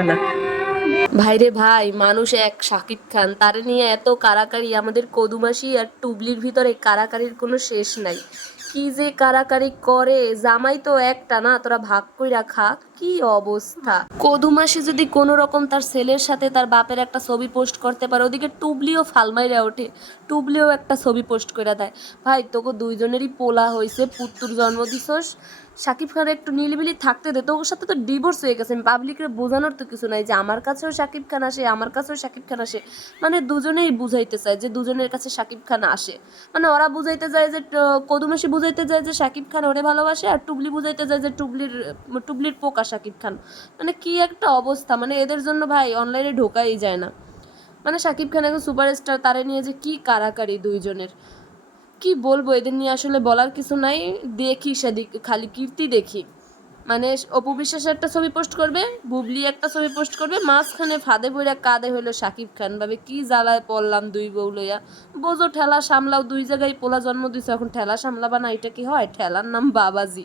সমস্যা না। ভাইরে ভাই, মানুষ এক শাকিব খান, তারে নিয়ে এত কারাকারি, আমাদের কদুমাসি আর টুবলির ভিতরে কারাকারির কোনো শেষ নাই। কি যে কারাকারি করে, জামাই তো একটা না, তোরা ভাগ কইরা খা। কি অবস্থা! কদুমাসি যদি কোনো রকম তার ছেলের সাথে তার বাপের একটা ছবি পোস্ট করতে পারে, ওদিকে টুবলিও ফালমাইরা ওঠে, টুবলিও একটা ছবি পোস্ট করে দেয়। ভাই, তোকে দুইজনেরই পোলা হয়েছে, পুত্তুর জন্ম দিছস, শাকিব খানের একটু নিলিবিলি থাকতে দে। তোর সাথে তো ডিভোর্স হয়ে গেছে, পাবলিকের বোঝানোর তো কিছু নাই যে আমার কাছেও শাকিব খান আসে, আমার কাছেও শাকিব খান আসে। মানে দুজনেই বুঝাইতে চায় যে দুজনের কাছে শাকিব খান আসে। মানে ওরা বুঝাইতে যায় যে কদুমাসি বুঝাইতে যায় যে শাকিব খান ওরে ভালোবাসে, আর টুবলি বুঝাইতে যায় যে টুবলির পোকা শাকিব খান। মানে কি একটা অবস্থা! মানে এদের জন্য ভাই অনলাইনে ঢোকাই যায় না। মানে শাকিব খান এখন সুপারস্টার, তারে নিয়ে যে কি কারাকারি দুইজনের, কি বলবো এদের নিয়ে, আসলে বলার কিছু নাই। দেখি সেদিক খালি কীর্তি দেখি। মানে অপু বিশ্বাস একটা ছবি পোস্ট করবে, বুবলি একটা ছবি পোস্ট করবে, মাঝখানে ফাঁদে পড়ে কাঁদে হইলো শাকিব খান। ভাবে কি জ্বালায় পড়লাম দুই বউ লইয়া। বোঝো ঠেলা সামলাও, দুই জায়গায় পোলা জন্ম দিছে, এখন ঠেলা সামলাবা না, এটা কি হয়? ঠেলার নাম বাবাজি।